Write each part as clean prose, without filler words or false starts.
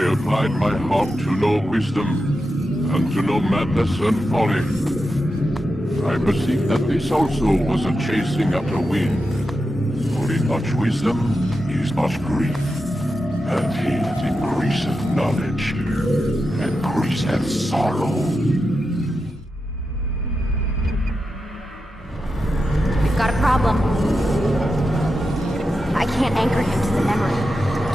I applied my heart to know wisdom, and to know madness and folly. I perceived that this also was a chasing after wind. For in much wisdom is much grief, and he that increaseth knowledge increaseth sorrow. We've got a problem. I can't anchor him to the memory.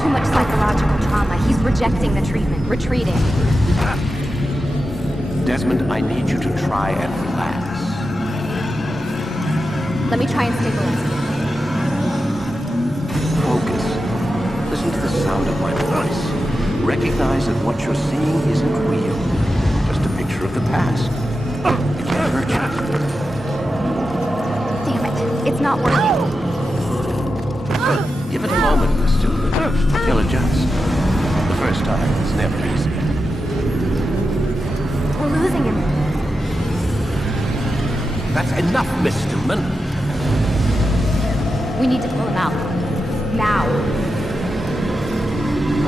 Too much psychological trauma. He's rejecting the treatment, retreating. Desmond, I need you to try and relax. Let me try and stabilize him. Focus. Listen to the sound of my voice. Recognize that what you're seeing isn't real. Just a picture of the past. It can't hurt you. Damn it, it's not working. Give it a moment, Miss Stillman. He'll adjust. The first time is never easy. We're losing him. That's enough, Miss Stillman. We need to pull him out. Now.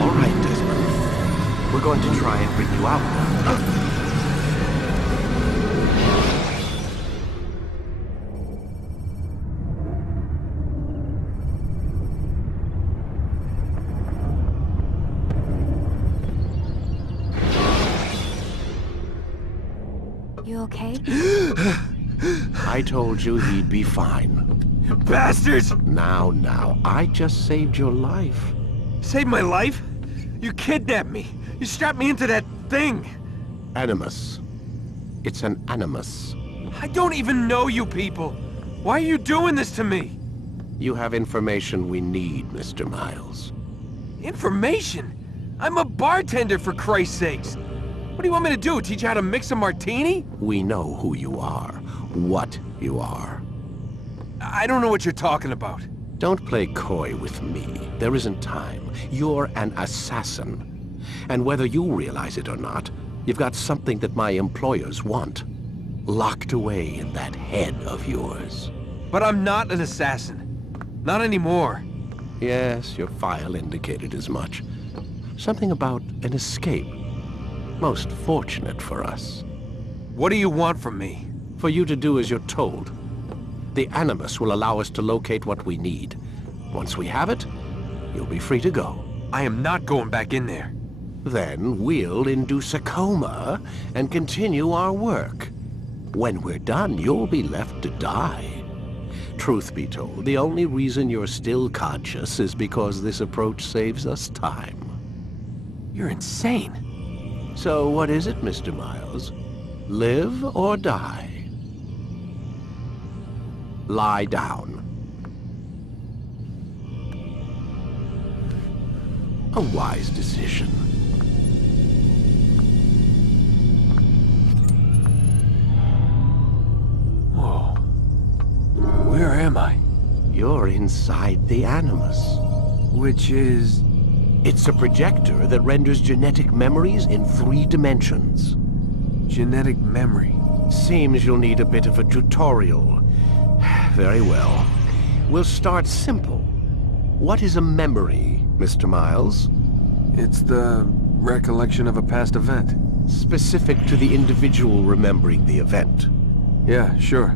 All right, Desmond. We're going to try and bring you out now. You okay? I told you he'd be fine. Bastards! Now, I just saved your life. Saved my life? You kidnapped me. You strapped me into that thing. Animus. It's an animus. I don't even know you people. Why are you doing this to me? You have information we need, Mr. Miles. Information? I'm a bartender, for Christ's sakes. What do you want me to do? Teach you how to mix a martini? We know who you are, what you are. I don't know what you're talking about. Don't play coy with me. There isn't time. You're an assassin. And whether you realize it or not, you've got something that my employers want. Locked away in that head of yours. But I'm not an assassin. Not anymore. Yes, your file indicated as much. Something about an escape. Most fortunate for us. What do you want from me? For you to do as you're told. The Animus will allow us to locate what we need. Once we have it, you'll be free to go. I am not going back in there. Then we'll induce a coma and continue our work. When we're done, you'll be left to die. Truth be told, the only reason you're still conscious is because this approach saves us time. You're insane. So what is it, Mr. Miles? Live or die? Lie down. A wise decision. Whoa. Where am I? You're inside the Animus. Which is... It's a projector that renders genetic memories in 3 dimensions. genetic memory. Seems you'll need a bit of a tutorial. Very well. We'll start simple. What is a memory, Mr. Miles? It's the recollection of a past event. Specific to the individual remembering the event. Yeah, sure.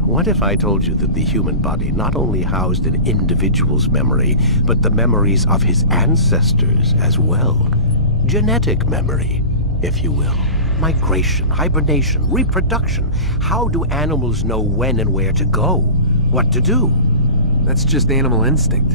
What if I told you that the human body not only housed an individual's memory, but the memories of his ancestors as well? Genetic memory, if you will. Migration, hibernation, reproduction. How do animals know when and where to go? What to do? That's just animal instinct.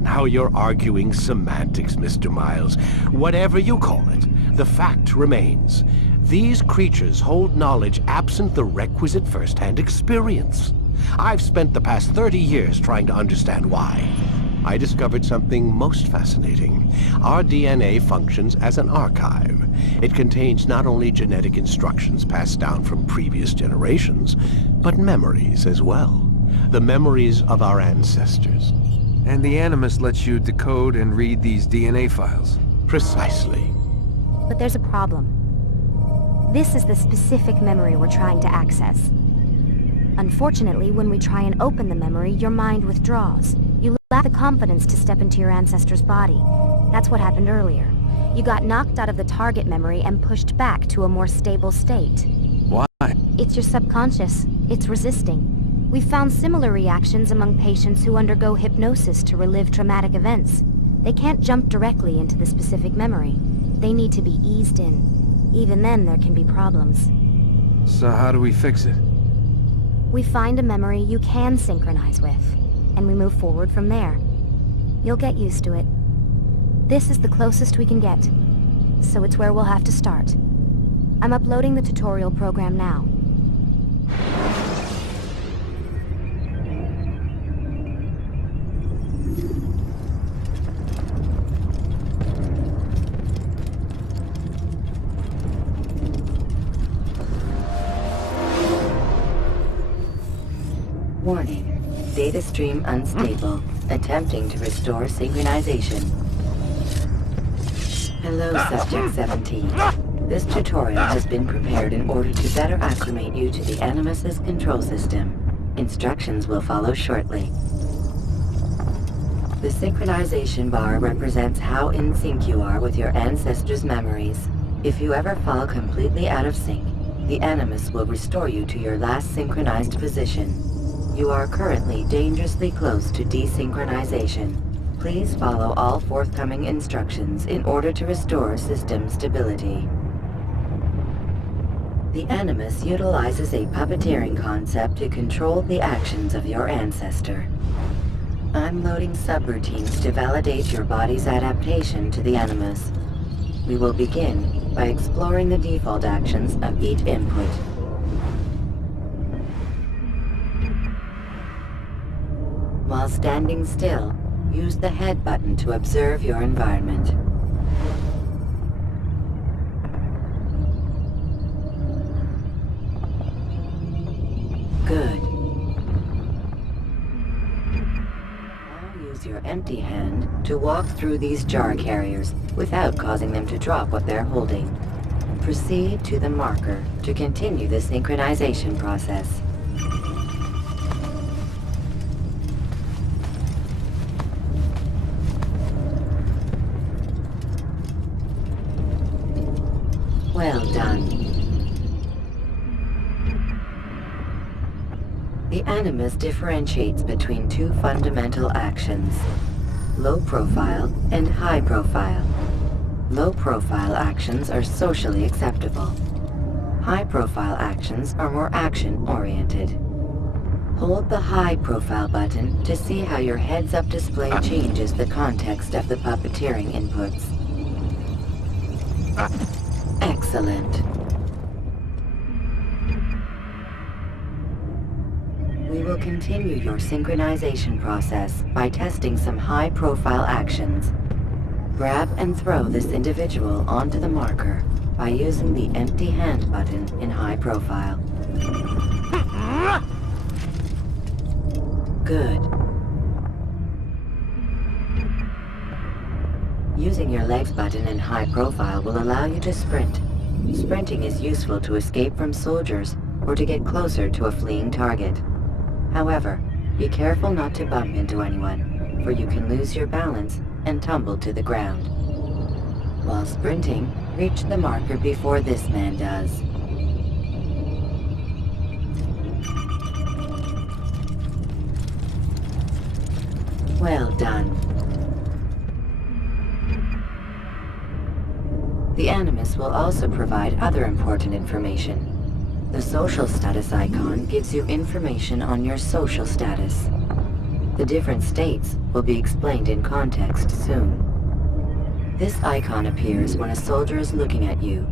Now you're arguing semantics, Mr. Miles. Whatever you call it, the fact remains. These creatures hold knowledge absent the requisite first-hand experience. I've spent the past 30 years trying to understand why. I discovered something most fascinating. Our DNA functions as an archive. It contains not only genetic instructions passed down from previous generations, but memories as well. The memories of our ancestors. And the Animus lets you decode and read these DNA files. Precisely. But there's a problem. This is the specific memory we're trying to access. Unfortunately, when we try and open the memory, your mind withdraws. You lack the confidence to step into your ancestor's body. That's what happened earlier. You got knocked out of the target memory and pushed back to a more stable state. Why? It's your subconscious. It's resisting. We've found similar reactions among patients who undergo hypnosis to relive traumatic events. They can't jump directly into the specific memory. They need to be eased in. Even then, there can be problems. So how do we fix it? We find a memory you can synchronize with, and we move forward from there. You'll get used to it. This is the closest we can get, so it's where we'll have to start. I'm uploading the tutorial program now. Warning. Data stream unstable. Attempting to restore synchronization. Hello, Subject 17. This tutorial has been prepared in order to better acclimate you to the Animus's control system. Instructions will follow shortly. The synchronization bar represents how in sync you are with your ancestors' memories. If you ever fall completely out of sync, the Animus will restore you to your last synchronized position. You are currently dangerously close to desynchronization. Please follow all forthcoming instructions in order to restore system stability. The Animus utilizes a puppeteering concept to control the actions of your ancestor. I'm loading subroutines to validate your body's adaptation to the Animus. We will begin by exploring the default actions of each input. While standing still, use the head button to observe your environment. Good. Now use your empty hand to walk through these jar carriers without causing them to drop what they're holding. Proceed to the marker to continue the synchronization process. Well done. The Animus differentiates between two fundamental actions: low profile and high profile. Low profile actions are socially acceptable. High profile actions are more action-oriented. Hold the high profile button to see how your heads-up display changes the context of the puppeteering inputs. Excellent. We will continue your synchronization process by testing some high-profile actions. Grab and throw this individual onto the marker by using the empty hand button in high profile. Good. Using your legs button in high profile will allow you to sprint. Sprinting is useful to escape from soldiers or to get closer to a fleeing target. However, be careful not to bump into anyone, for you can lose your balance and tumble to the ground. While sprinting, reach the marker before this man does. Well done. The Animus will also provide other important information. The social status icon gives you information on your social status. The different states will be explained in context soon. This icon appears when a soldier is looking at you.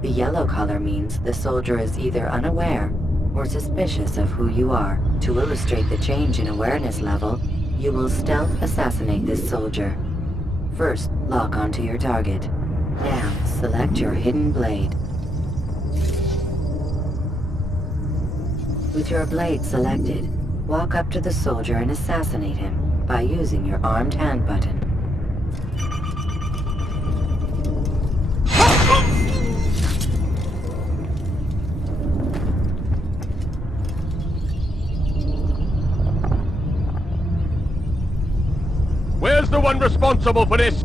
The yellow color means the soldier is either unaware or suspicious of who you are. To illustrate the change in awareness level, you will stealth assassinate this soldier. First, lock onto your target. Now, select your hidden blade. With your blade selected, walk up to the soldier and assassinate him by using your armed hand button. Where's the one responsible for this?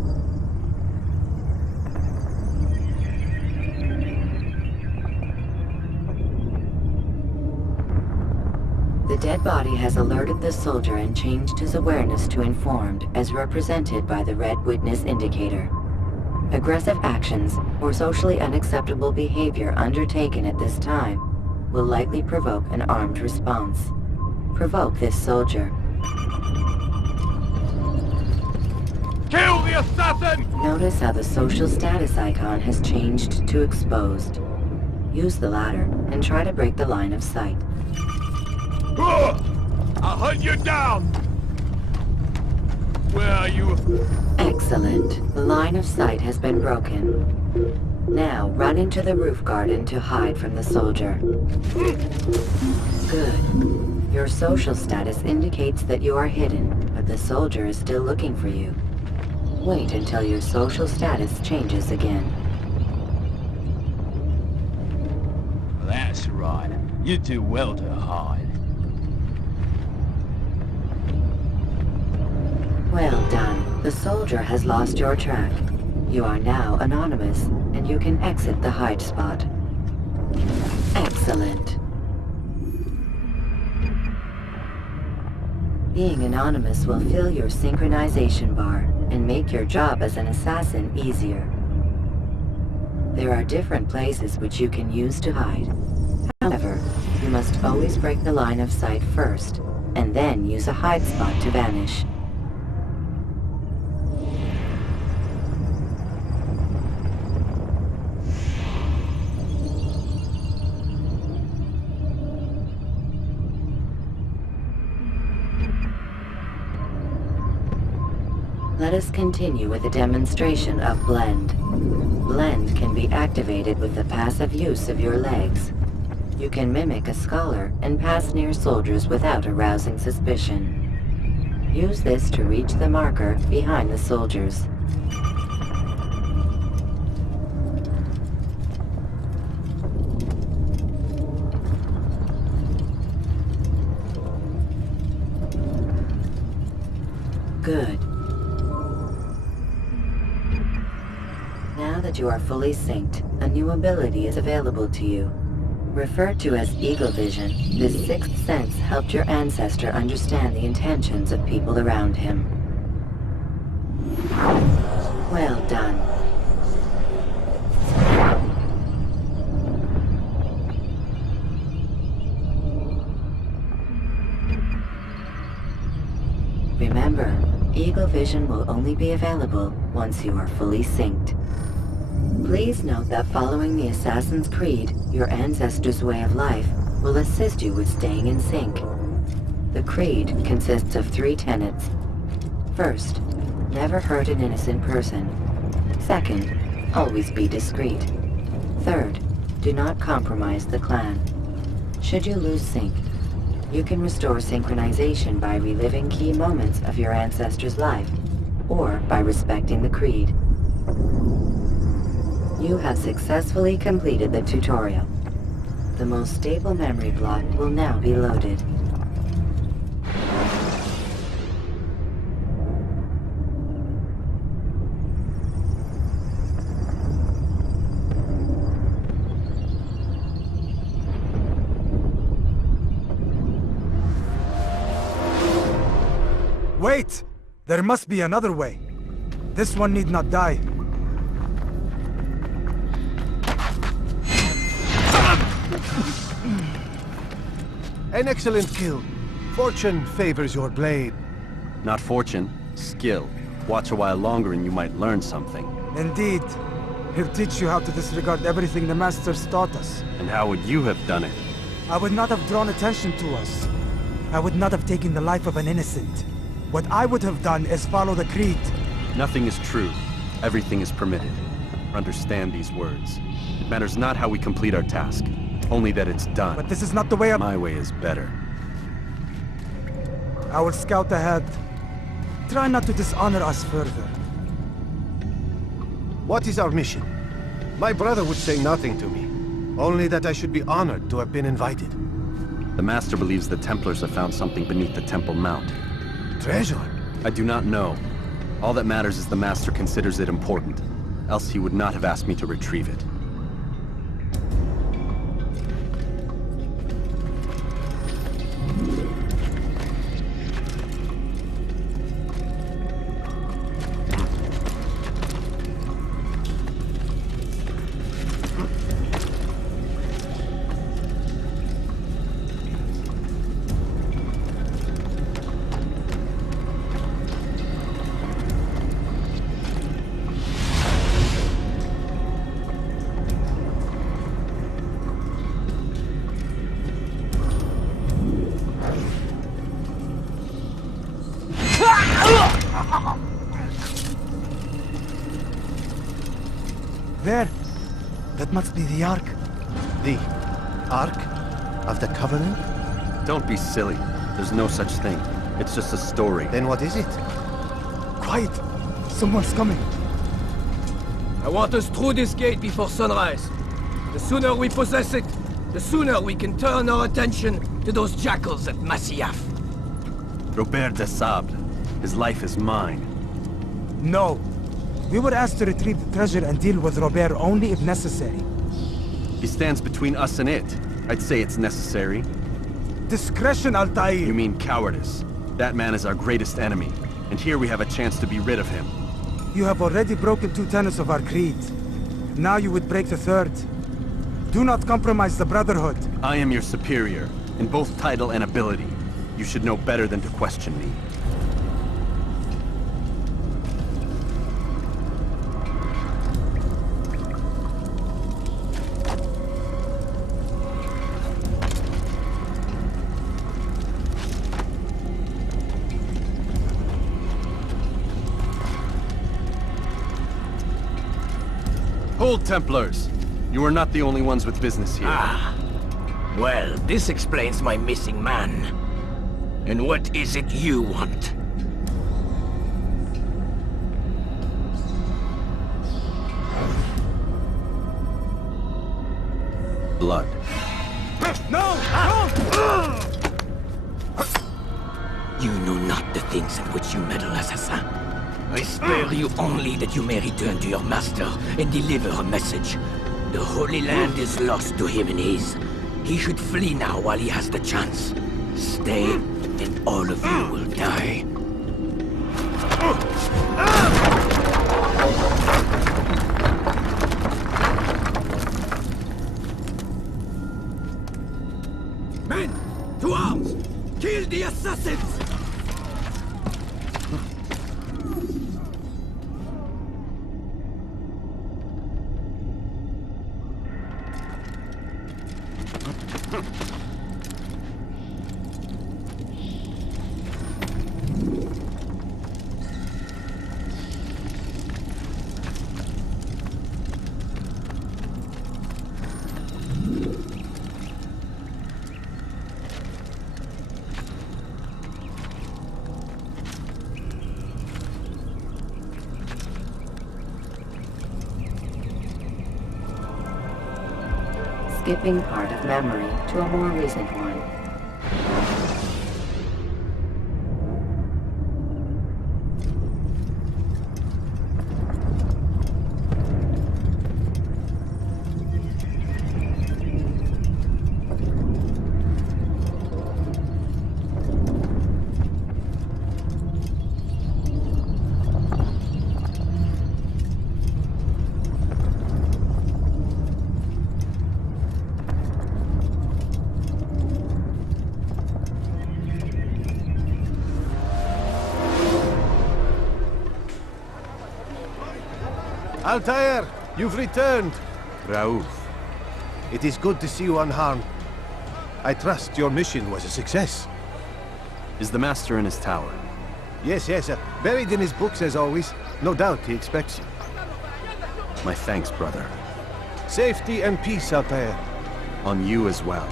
The dead body has alerted the soldier and changed his awareness to informed, as represented by the red witness indicator. Aggressive actions or socially unacceptable behavior undertaken at this time will likely provoke an armed response. Provoke this soldier. Kill the assassin! Notice how the social status icon has changed to exposed. Use the latter and try to break the line of sight. I'll hunt you down! Where are you? Excellent. The line of sight has been broken. Now run into the roof garden to hide from the soldier. Good. Your social status indicates that you are hidden, but the soldier is still looking for you. Wait until your social status changes again. That's right. You do well to hide. Well done. The soldier has lost your track. You are now anonymous, and you can exit the hide spot. Excellent. Being anonymous will fill your synchronization bar and make your job as an assassin easier. There are different places which you can use to hide. However, you must always break the line of sight first, and then use a hide spot to vanish. Let us continue with a demonstration of Blend. Blend can be activated with the passive use of your legs. You can mimic a scholar and pass near soldiers without arousing suspicion. Use this to reach the marker behind the soldiers. Good. Now that you are fully synced, a new ability is available to you. Referred to as Eagle Vision, this sixth sense helped your ancestor understand the intentions of people around him. Well done. Remember, Eagle Vision will only be available once you are fully synced. Please note that following the Assassin's Creed, your ancestors' way of life, will assist you with staying in sync. The Creed consists of 3 tenets. First, never hurt an innocent person. Second, always be discreet. Third, do not compromise the clan. Should you lose sync, you can restore synchronization by reliving key moments of your ancestor's life, or by respecting the Creed. You have successfully completed the tutorial. The most stable memory block will now be loaded. Wait! There must be another way. This one need not die. An excellent kill. Fortune favors your blade. Not fortune, skill. Watch a while longer and you might learn something. Indeed. He'll teach you how to disregard everything the Masters taught us. And how would you have done it? I would not have drawn attention to us. I would not have taken the life of an innocent. What I would have done is follow the Creed. Nothing is true. Everything is permitted. Understand these words. It matters not how we complete our task, only that it's done. But this is not the way My way is better. I will scout ahead. Try not to dishonor us further. What is our mission? My brother would say nothing to me. Only that I should be honored to have been invited. The Master believes the Templars have found something beneath the Temple Mount. Treasure? I do not know. All that matters is the Master considers it important. Else he would not have asked me to retrieve it. There. That must be the Ark. The Ark of the Covenant? Don't be silly. There's no such thing. It's just a story. Then what is it? Quiet. Someone's coming. I want us through this gate before sunrise. The sooner we possess it, the sooner we can turn our attention to those jackals at Masyaf. Robert de Sable. His life is mine. No. We were asked to retrieve the treasure and deal with Robert only if necessary. He stands between us and it. I'd say it's necessary. Discretion, Altair! You mean cowardice. That man is our greatest enemy, and here we have a chance to be rid of him. You have already broken 2 tenets of our creed. Now you would break the 3rd. Do not compromise the Brotherhood. I am your superior, in both title and ability. You should know better than to question me. Hold, Templars! You are not the only ones with business here. Ah. Well, this explains my missing man. And what is it you want? Blood. No! You know not the things in which you meddle, assassin. I spare you only that you may return to your master and deliver a message. The Holy Land is lost to him and his. He should flee now while he has the chance. Stay, and all of you will die. Men, to arms! Kill the assassins! Skipping part of memory to a more recent one. Altair, you've returned. Raouf. It is good to see you unharmed. I trust your mission was a success. Is the Master in his tower? Yes, buried in his books as always. No doubt he expects you. My thanks, brother. Safety and peace, Altair. On you as well.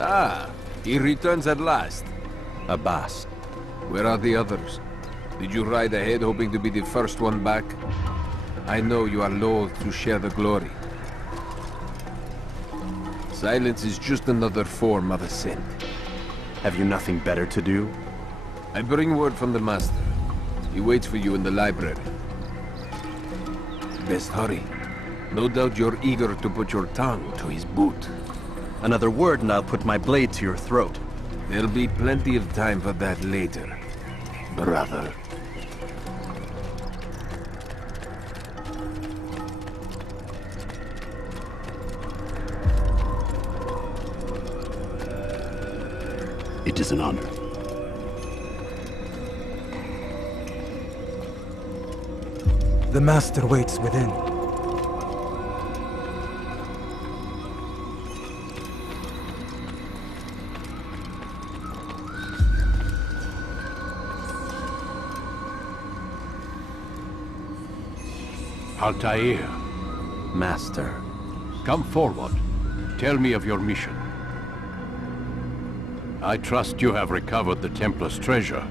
Ah, he returns at last. Abbas. Where are the others? Did you ride ahead hoping to be the first one back? I know you are loath to share the glory. Silence is just another form of assent. Have you nothing better to do? I bring word from the Master. He waits for you in the library. Best hurry. No doubt you're eager to put your tongue to his boot. Another word and I'll put my blade to your throat. There'll be plenty of time for that later, brother. It is an honor. The Master waits within. Altair, Master. come forward. Tell me of your mission. I trust you have recovered the Templar's treasure.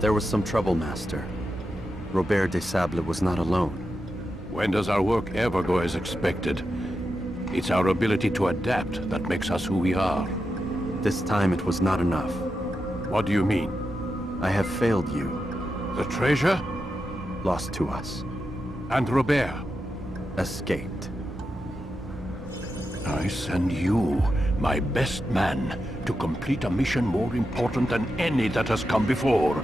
There was some trouble, Master. Robert de Sable was not alone. When does our work ever go as expected? It's our ability to adapt that makes us who we are. This time it was not enough. What do you mean? I have failed you. The treasure? Lost to us. And Robert? Escaped. I send you, my best man, to complete a mission more important than any that has come before.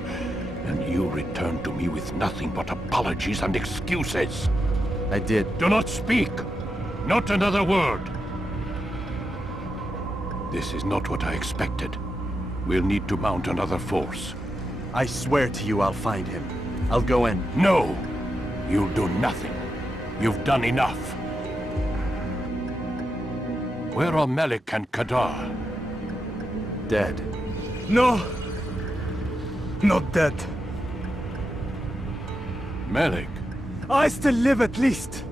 And you return to me with nothing but apologies and excuses. I did. Do not speak! Not another word! This is not what I expected. We'll need to mount another force. I swear to you I'll find him. I'll go in. No! You'll do nothing. You've done enough. Where are Melik and Kadar? Dead. No! Not dead. Melik? I still live at least.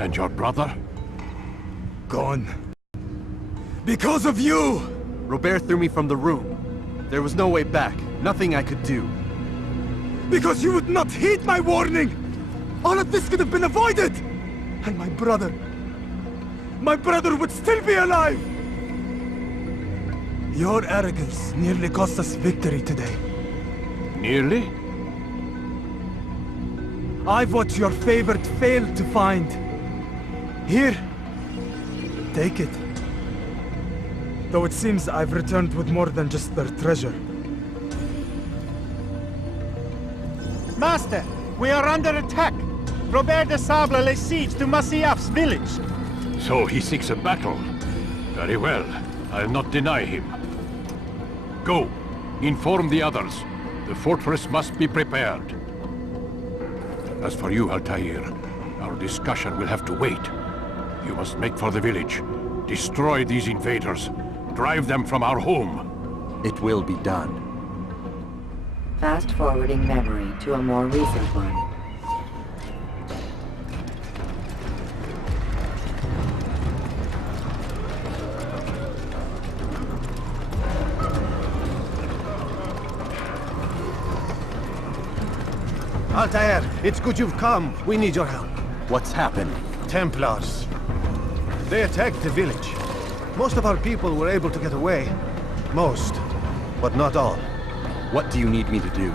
And your brother? Gone. Because of you! Robert threw me from the room. There was no way back. Nothing I could do. Because you would not heed my warning! All of this could have been avoided! And my brother would still be alive! Your arrogance nearly cost us victory today. Nearly? I've what your favorite failed to find. Here. Take it. Though it seems I've returned with more than just their treasure. Master, we are under attack. Robert de Sable lays siege to Masyaf's village. So he seeks a battle. Very well. I'll not deny him. Go. Inform the others. The fortress must be prepared. As for you, Altair, our discussion will have to wait. You must make for the village. Destroy these invaders. Drive them from our home. It will be done. Fast-forwarding memory to a more recent one. Altair, it's good you've come. We need your help. What's happened? Templars. They attacked the village. Most of our people were able to get away. Most, but not all. What do you need me to do?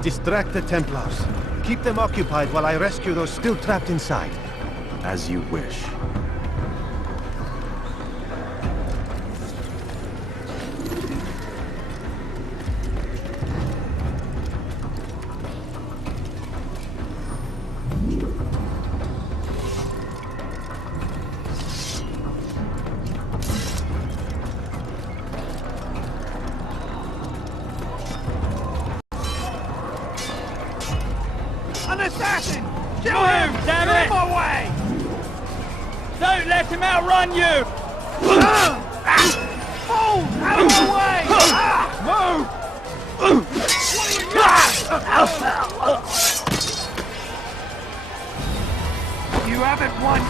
Distract the Templars. Keep them occupied while I rescue those still trapped inside. As you wish. An assassin! Kill him! Damn it! Get him away! Don't let him outrun you! Fool! Out of the way! Move! You haven't won!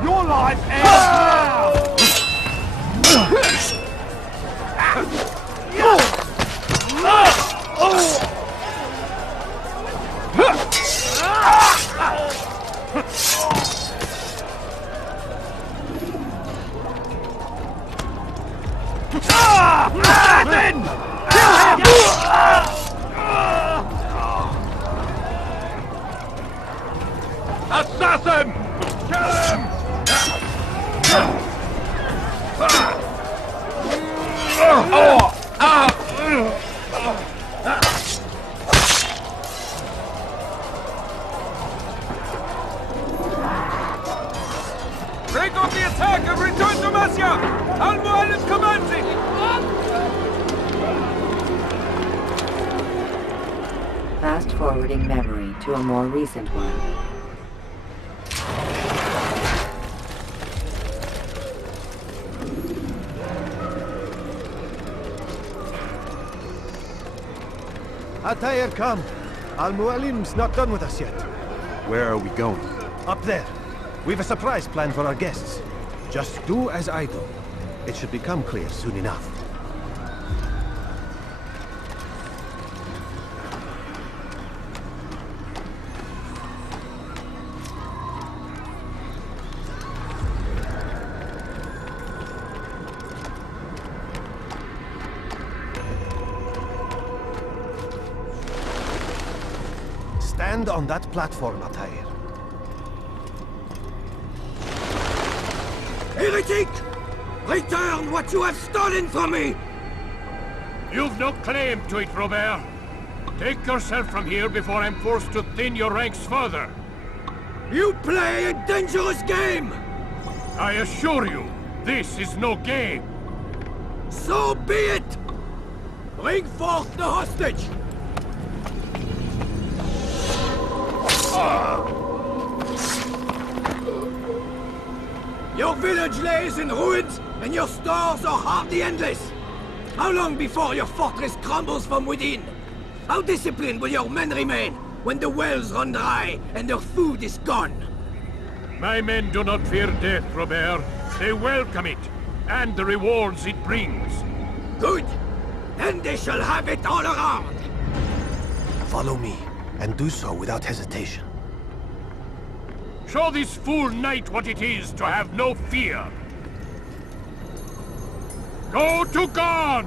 Your life ends now! Then! Assassin! Kill him! Break off the attack and return to Masya! Al-Mualim commands it! Fast-forwarding memory to a more recent one. Altair, come. Al-Mualim's not done with us yet. Where are we going? Up there. We've a surprise planned for our guests. Just do as I do. It should become clear soon enough. Stand on that platform, Altair. Heretic! Return what you have stolen from me! You've no claim to it, Robert. Take yourself from here before I'm forced to thin your ranks further. You play a dangerous game! I assure you, this is no game. So be it! Bring forth the hostage! Your village lays in ruins, and your stores are hardly endless. How long before your fortress crumbles from within? How disciplined will your men remain when the wells run dry and their food is gone? My men do not fear death, Robert. They welcome it, and the rewards it brings. Good. Then they shall have it all around. Follow me, and do so without hesitation. Show this fool knight what it is to have no fear. Go to God!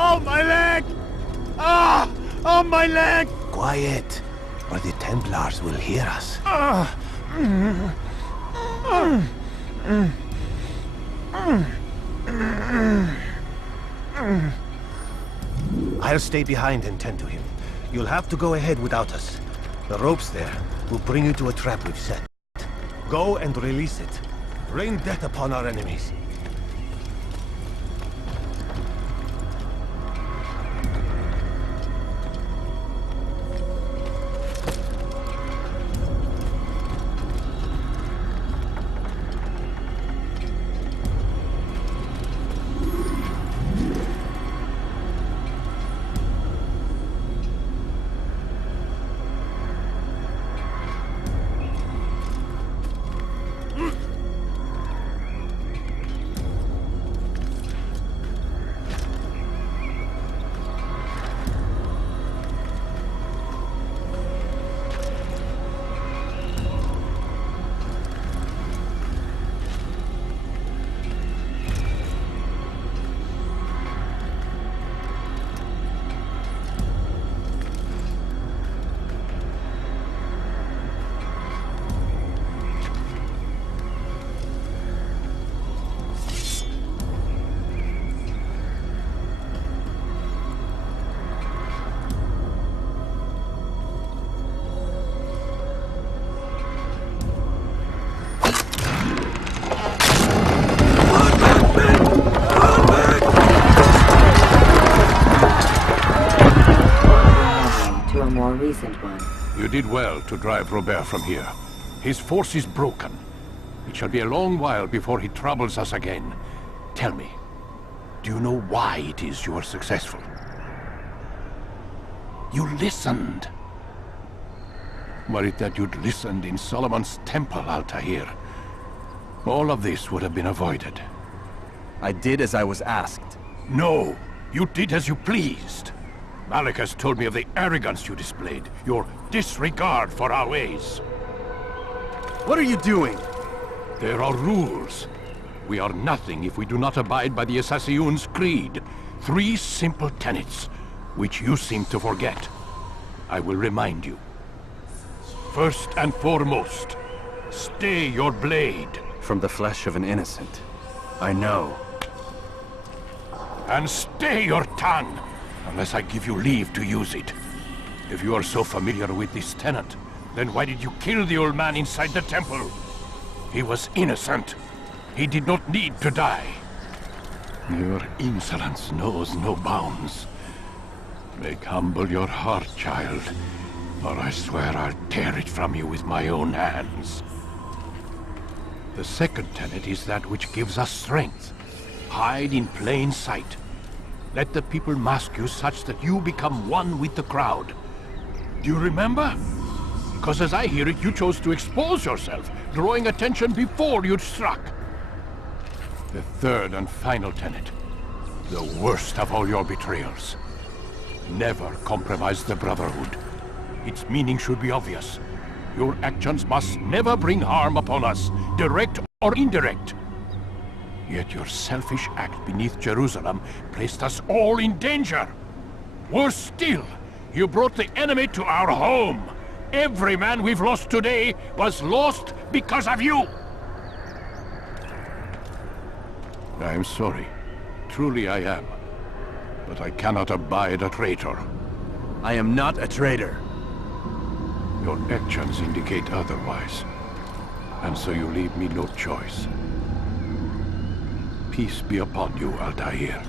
Oh, my leg! Oh, my leg! Quiet, or the Templars will hear us. I'll stay behind and tend to him. You'll have to go ahead without us. The ropes there will bring you to a trap we've set. Go and release it. Rain death upon our enemies. You did well to drive Robert from here. His force is broken. It shall be a long while before he troubles us again. Tell me, do you know why it is you are successful? You listened. Were it that you'd listened in Solomon's temple, Altair, all of this would have been avoided. I did as I was asked. No, you did as you pleased. Malik has told me of the arrogance you displayed, your disregard for our ways. What are you doing? There are rules. We are nothing if we do not abide by the Assassiyun's creed. 3 simple tenets, which you seem to forget. I will remind you. First and foremost, stay your blade. From the flesh of an innocent. I know. And stay your tongue, unless I give you leave to use it. If you are so familiar with this tenet, then why did you kill the old man inside the temple? He was innocent. He did not need to die. Your insolence knows no bounds. Make humble your heart, child, or I swear I'll tear it from you with my own hands. The second tenet is that which gives us strength. Hide in plain sight. Let the people mask you such that you become one with the crowd. Do you remember? Because as I hear it, you chose to expose yourself, drawing attention before you'd struck. The third and final tenet. The worst of all your betrayals. Never compromise the Brotherhood. Its meaning should be obvious. Your actions must never bring harm upon us, direct or indirect. Yet your selfish act beneath Jerusalem placed us all in danger. Worse still, you brought the enemy to our home. Every man we've lost today was lost because of you. I am sorry. Truly I am. But I cannot abide a traitor. I am not a traitor. Your actions indicate otherwise. And so you leave me no choice. Peace be upon you, Altair.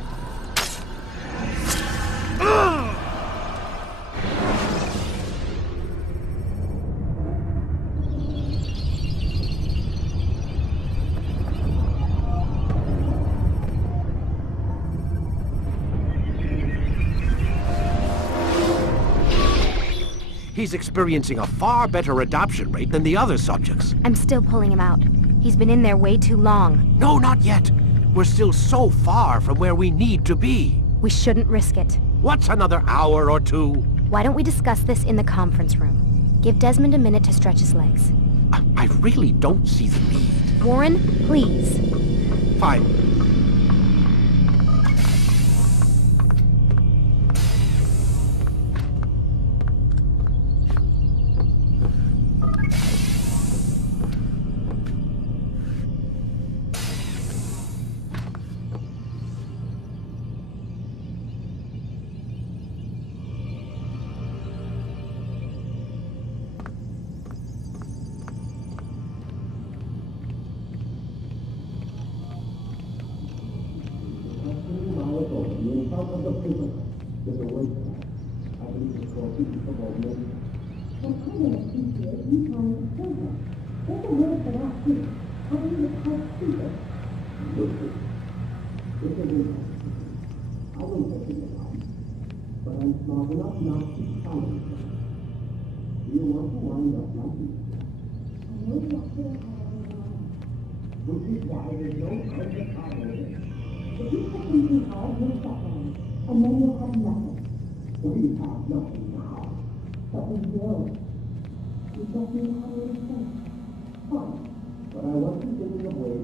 He's experiencing a far better adoption rate than the other subjects. I'm still pulling him out. He's been in there way too long. No, not yet. We're still so far from where we need to be. We shouldn't risk it. What's another hour or two? Why don't we discuss this in the conference room? Give Desmond a minute to stretch his legs. I really don't see the need. Warren, please. Fine.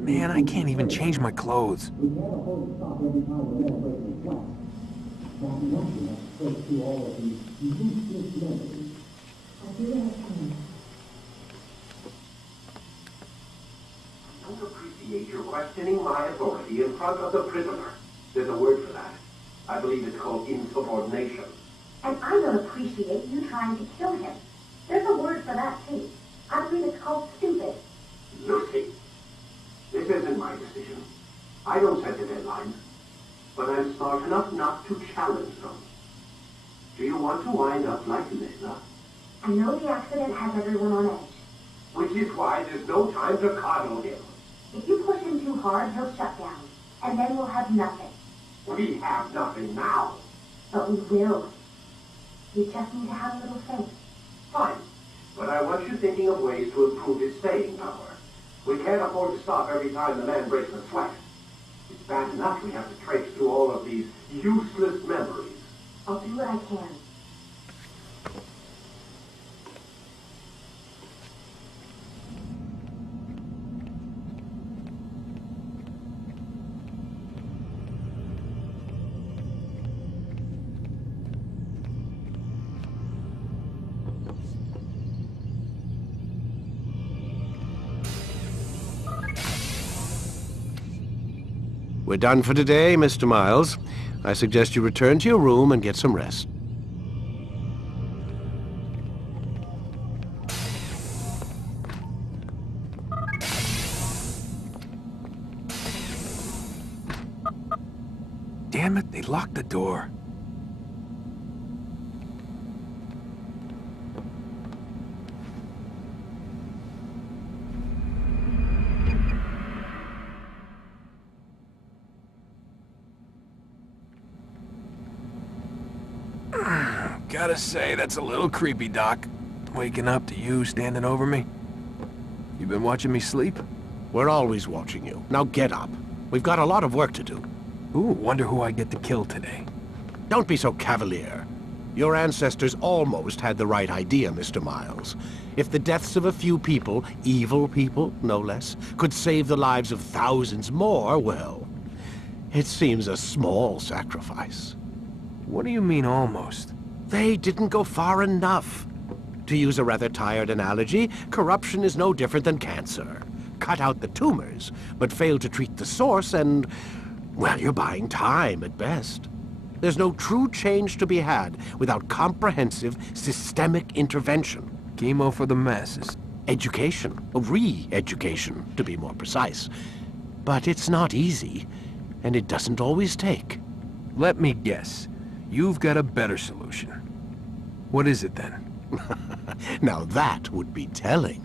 Man, I can't even change my clothes. I don't appreciate your questioning my authority in front of the prisoner. There's a word for that. I believe it's called insubordination. And I don't appreciate you trying to kill him. There's a word for that, too. I believe it's called stupid. Lucy, this isn't my decision. I don't set the deadlines. But I'm smart enough not to challenge them. Do you want to wind up like Lisa? I know the accident has everyone on edge. Which is why there's no time to coddle him. If you push him too hard, he'll shut down. And then we'll have nothing. We have nothing now. But we will. You just need to have a little faith. Fine. But I want you thinking of ways to improve his staying power. We can't afford to stop every time the man breaks a sweat. It's bad enough we have to trace through all of these useless memories. I'll do what I can. We're done for today, Mr. Miles. I suggest you return to your room and get some rest. Damn it, they locked the door. Gotta say, that's a little creepy, Doc. Waking up to you standing over me. You been watching me sleep? We're always watching you. Now get up. We've got a lot of work to do. Ooh, wonder who I get to kill today. Don't be so cavalier. Your ancestors almost had the right idea, Mr. Miles. If the deaths of a few people, evil people, no less, could save the lives of thousands more, well, it seems a small sacrifice. What do you mean, almost? They didn't go far enough. To use a rather tired analogy, corruption is no different than cancer. Cut out the tumors, but fail to treat the source and, well, you're buying time at best. There's no true change to be had without comprehensive, systemic intervention. Chemo for the masses. Education, re-education, to be more precise. But it's not easy, and it doesn't always take. Let me guess. You've got a better solution. What is it, then? Now that would be telling.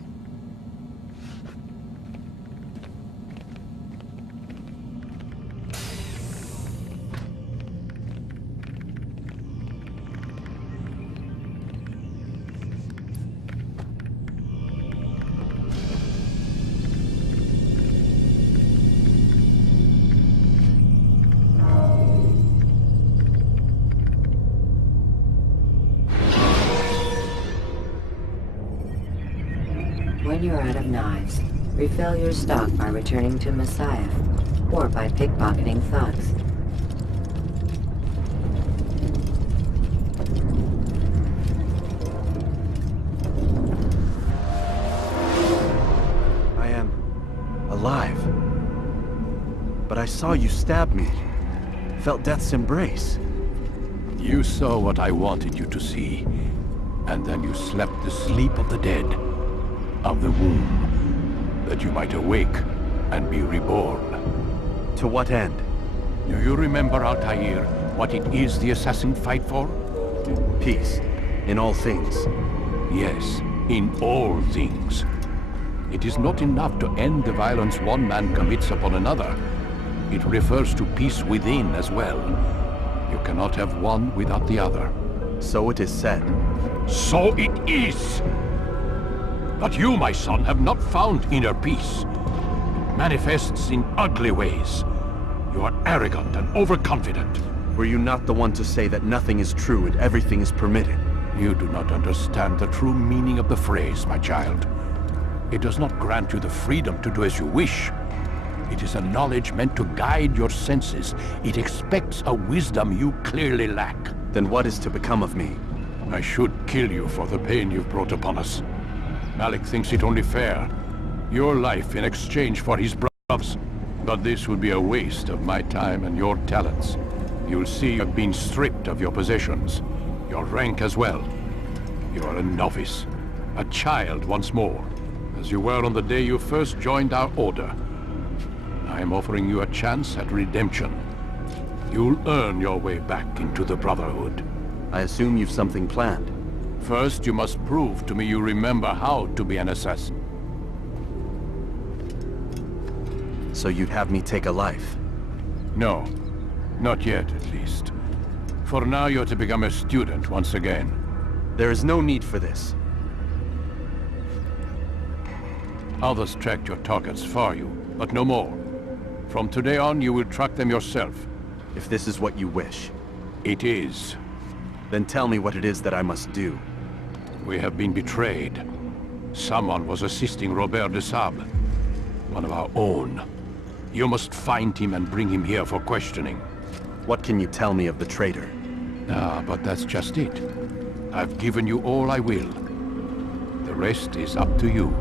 When you're out of knives, refill your stock by returning to Messiah, or by pickpocketing thugs. I am alive. But I saw you stab me. Felt death's embrace. You saw what I wanted you to see, and then you slept the sleep of the dead, of the womb, that you might awake and be reborn. To what end? Do you remember, Altair, what it is the assassin fight for? Peace, in all things. Yes, in all things. It is not enough to end the violence one man commits upon another. It refers to peace within as well. You cannot have one without the other. So it is said. So it is! But you, my son, have not found inner peace. It manifests in ugly ways. You are arrogant and overconfident. Were you not the one to say that nothing is true and everything is permitted? You do not understand the true meaning of the phrase, my child. It does not grant you the freedom to do as you wish. It is a knowledge meant to guide your senses. It expects a wisdom you clearly lack. Then what is to become of me? I should kill you for the pain you've brought upon us. Malik thinks it only fair. Your life in exchange for his brother's. But this would be a waste of my time and your talents. You'll see you've been stripped of your possessions. Your rank as well. You are a novice. A child once more. As you were on the day you first joined our order. I am offering you a chance at redemption. You'll earn your way back into the Brotherhood. I assume you've something planned. First, you must prove to me you remember how to be an assassin. So you'd have me take a life? No. Not yet, at least. For now, you're to become a student once again. There is no need for this. Others tracked your targets for you, but no more. From today on, you will track them yourself. If this is what you wish. It is. Then tell me what it is that I must do. We have been betrayed. Someone was assisting Robert de Sable, one of our own. You must find him and bring him here for questioning. What can you tell me of the traitor? Ah, but that's just it. I've given you all I will. The rest is up to you.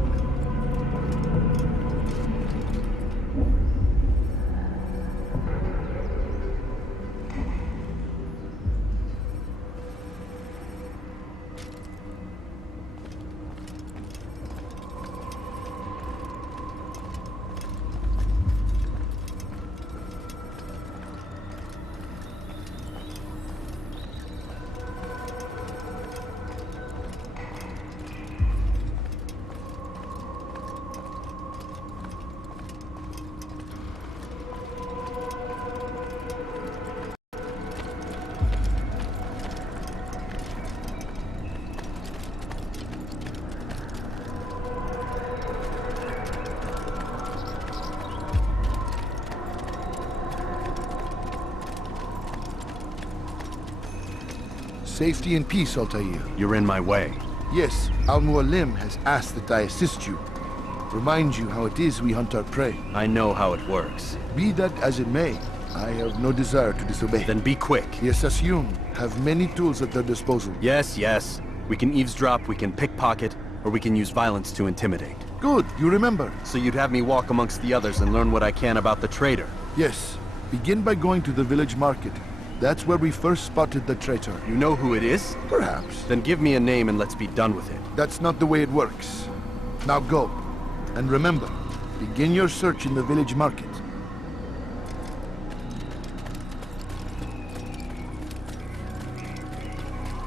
Safety and peace, Altair. You're in my way. Yes, Al-Mualim has asked that I assist you. Remind you how it is we hunt our prey. I know how it works. Be that as it may, I have no desire to disobey. Then be quick. The Assassin have many tools at their disposal. Yes, yes. We can eavesdrop, we can pickpocket, or we can use violence to intimidate. Good, you remember. So you'd have me walk amongst the others and learn what I can about the traitor? Yes. Begin by going to the village market. That's where we first spotted the traitor. You know who it is? Perhaps. Then give me a name and let's be done with it. That's not the way it works. Now go. And remember, begin your search in the village market.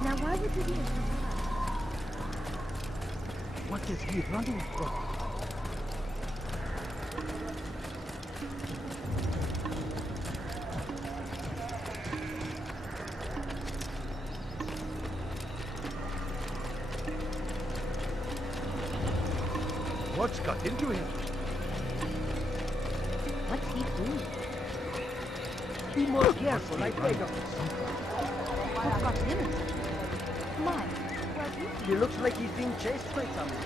Now why would you be... What is he running from? What's got into him? What's he doing? Be more careful, I beg of you. What got him into? My, He looks like he's being chased by someone.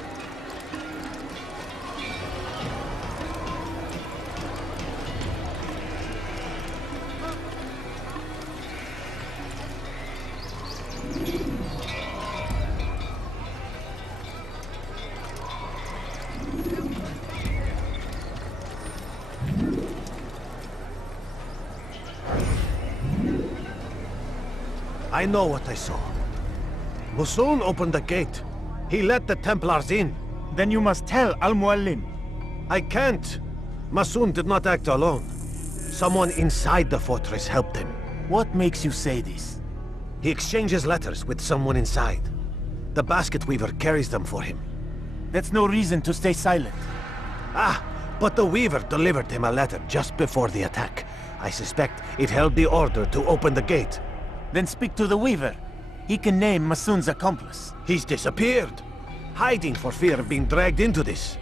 I know what I saw. Masoon opened the gate. He let the Templars in. Then you must tell Al-Mualim. I can't. Masoon did not act alone. Someone inside the fortress helped him. What makes you say this? He exchanges letters with someone inside. The basket weaver carries them for him. That's no reason to stay silent. Ah, but the weaver delivered him a letter just before the attack. I suspect it held the order to open the gate. Then speak to the weaver. He can name Masoon's accomplice. He's disappeared. Hiding for fear of being dragged into this.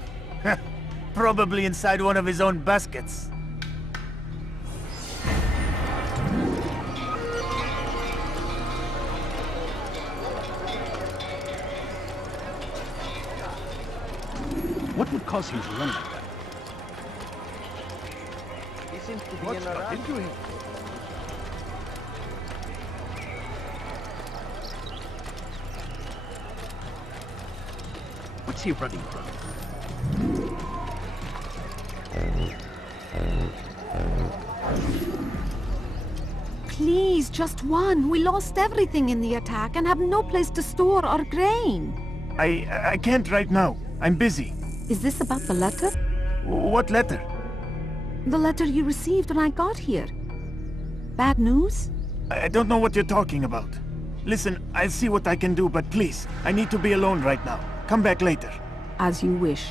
Probably inside one of his own baskets. What would cause him to run like that? He seems to be What's in a got rush. into him? What's he running from? Please, just one. We lost everything in the attack and have no place to store our grain. I can't right now. I'm busy. Is this about the letter? What letter? The letter you received when I got here. Bad news? I don't know what you're talking about. Listen, I'll see what I can do, but please, I need to be alone right now. Come back later. As you wish.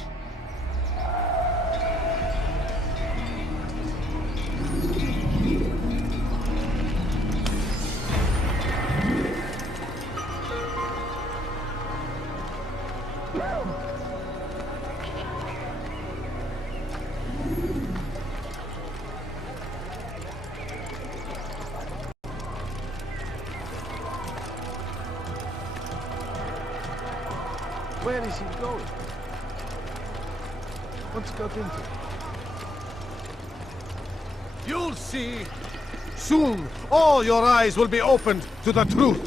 Where is he going? What's got into it? You'll see. Soon, all your eyes will be opened to the truth.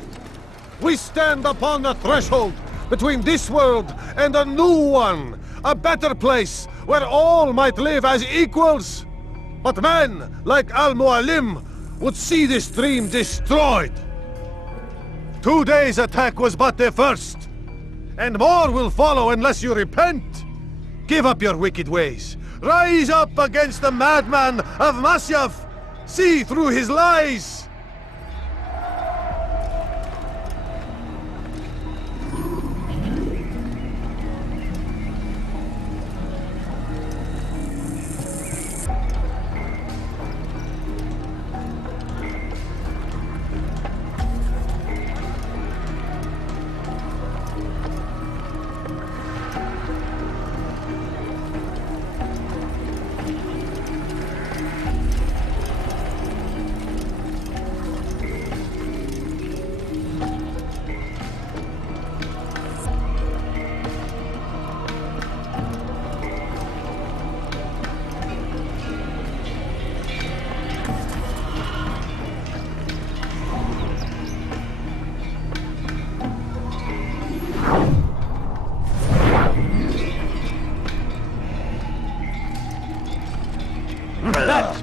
We stand upon the threshold between this world and a new one. A better place where all might live as equals. But men like Al-Mualim would see this dream destroyed. Today's attack was but the first. And more will follow unless you repent. Give up your wicked ways. Rise up against the madman of Masyaf. See through his lies.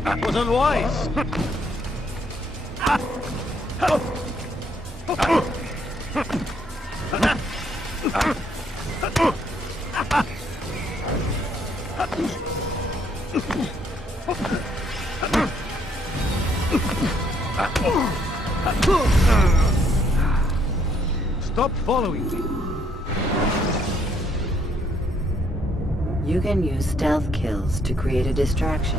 That was unwise. Stop following me. You can use stealth kills to create a distraction.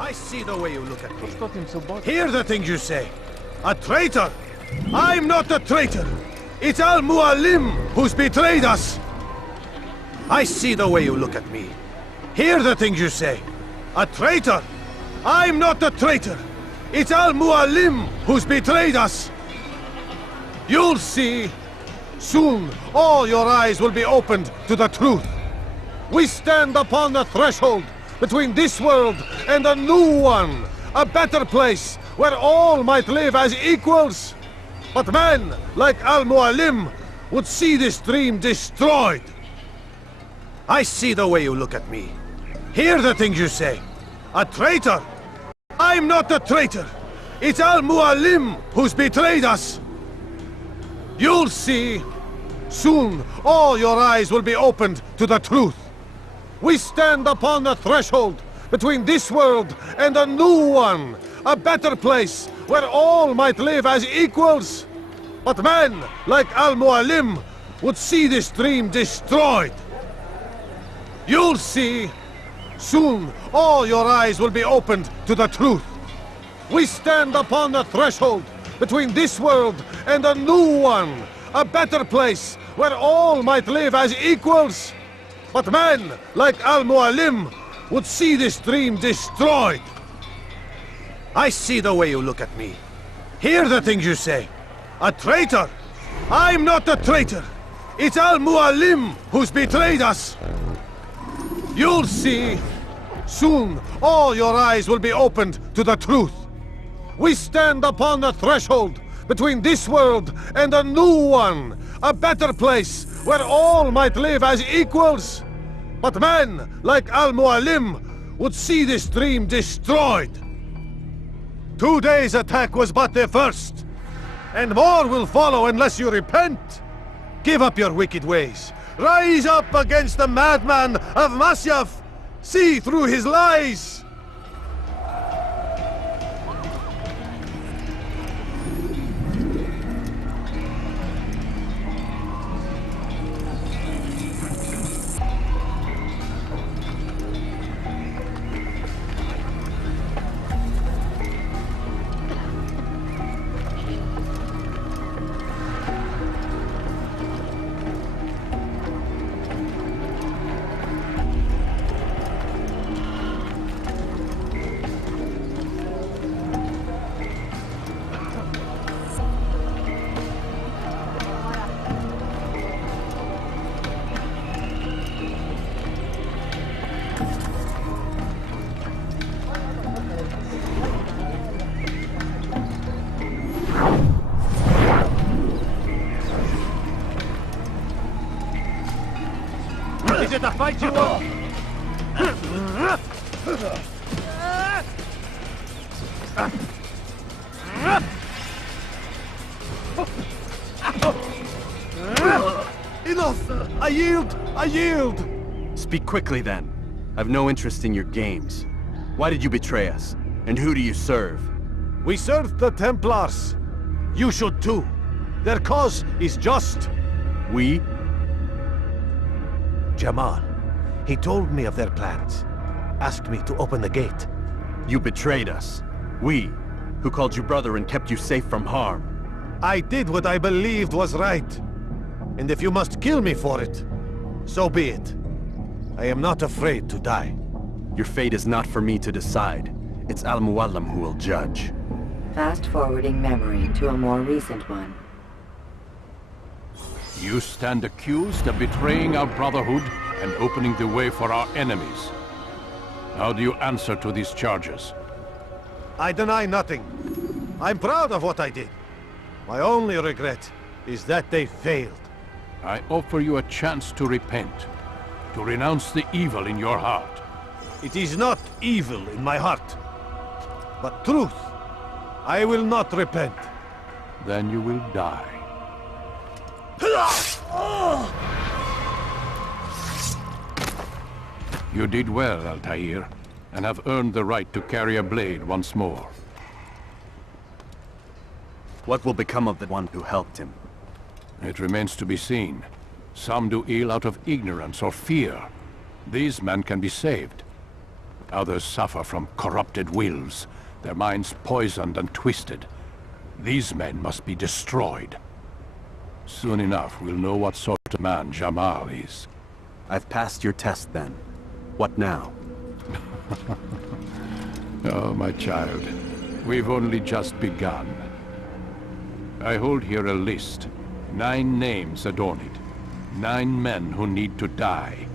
I see the way you look at me. Hear the things you say. A traitor! I'm not a traitor! It's Al-Mualim who's betrayed us! I see the way you look at me. Hear the things you say. A traitor! I'm not a traitor! It's Al-Mualim who's betrayed us! You'll see. Soon, all your eyes will be opened to the truth. We stand upon the threshold between this world and a new one. A better place where all might live as equals. But men like Al-Mualim would see this dream destroyed. I see the way you look at me. Hear the things you say. A traitor? I'm not a traitor. It's Al-Mualim who's betrayed us. You'll see. Soon, all your eyes will be opened to the truth. We stand upon the threshold between this world and a new one. A better place where all might live as equals. But men like Al-Mualim would see this dream destroyed. You'll see. Soon, all your eyes will be opened to the truth. We stand upon the threshold between this world and a new one. A better place where all might live as equals. But men like Al-Mualim would see this dream destroyed. I see the way you look at me. Hear the things you say. A traitor? I'm not a traitor. It's Al-Mualim who's betrayed us. You'll see. Soon, all your eyes will be opened to the truth. We stand upon the threshold between this world and a new one. A better place where all might live as equals. But men like Al-Mualim would see this dream destroyed. Today's attack was but the first. and more will follow unless you repent. Give up your wicked ways. Rise up against the madman of Masyaf. See through his lies. Is it a fight you want? Enough! I yield! I yield! Speak quickly then. I've no interest in your games. Why did you betray us? And who do you serve? We serve the Templars. You should too. Their cause is just. We? Jamal. He told me of their plans. Asked me to open the gate. You betrayed us. We, who called you brother and kept you safe from harm. I did what I believed was right. And if you must kill me for it, so be it. I am not afraid to die. Your fate is not for me to decide. It's Al-Mualim who will judge. Fast-forwarding memory to a more recent one. You stand accused of betraying our Brotherhood and opening the way for our enemies. How do you answer to these charges? I deny nothing. I'm proud of what I did. My only regret is that they failed. I offer you a chance to repent, to renounce the evil in your heart. It is not evil in my heart, but truth. I will not repent. Then you will die. You did well, Altair, and have earned the right to carry a blade once more. What will become of the one who helped him? It remains to be seen. Some do ill out of ignorance or fear. These men can be saved. Others suffer from corrupted wills, their minds poisoned and twisted. These men must be destroyed. Soon enough, we'll know what sort of man Jamal is. I've passed your test then. What now? Oh, my child. We've only just begun. I hold here a list. 9 names adorn it. 9 men who need to die.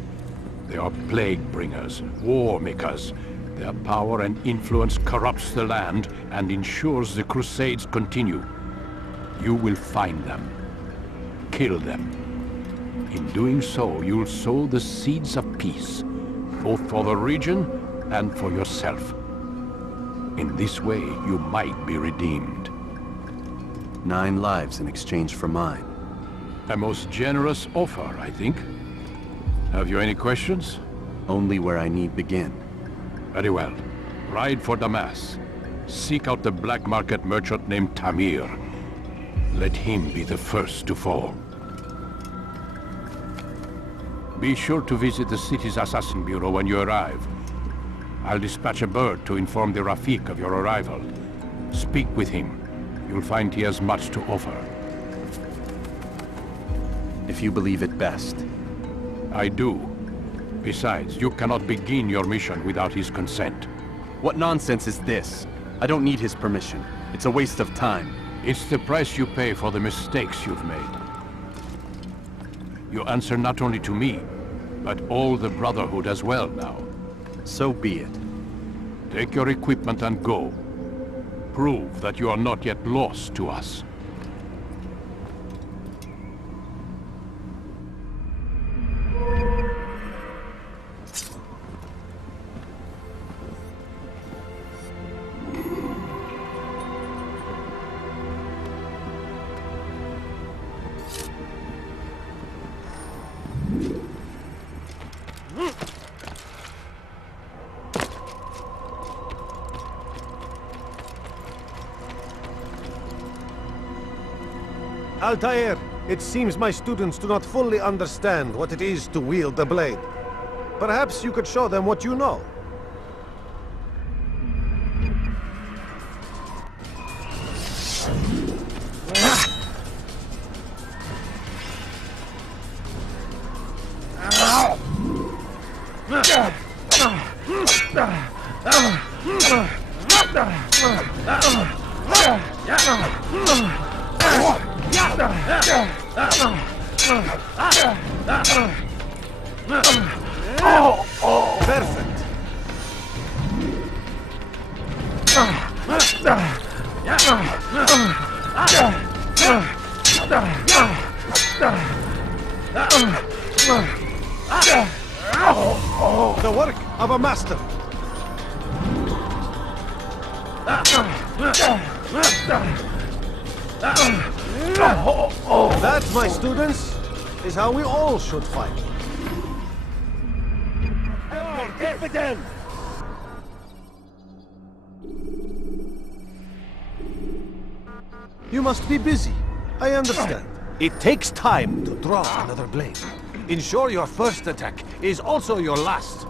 They are plague bringers, war makers. Their power and influence corrupts the land and ensures the Crusades continue. You will find them. Kill them. In doing so, you'll sow the seeds of peace, both for the region and for yourself. In this way, you might be redeemed. 9 lives in exchange for mine. A most generous offer, I think. Have you any questions? Only where I need begin. Very well. Ride for Damas. Seek out the black market merchant named Tamir. Let him be the first to fall. Be sure to visit the city's assassin bureau when you arrive. I'll dispatch a bird to inform the Rafik of your arrival. Speak with him. You'll find he has much to offer. If you believe it best. I do. Besides, you cannot begin your mission without his consent. What nonsense is this? I don't need his permission. It's a waste of time. It's the price you pay for the mistakes you've made. You answer not only to me, but all the Brotherhood as well now. So be it. Take your equipment and go. Prove that you are not yet lost to us. Altair, it seems my students do not fully understand what it is to wield the blade. Perhaps you could show them what you know. Perfect. The work of a master. That, my students, is how we all should fight. You must be busy. I understand. It takes time to draw another blade. Ensure your first attack is also your last.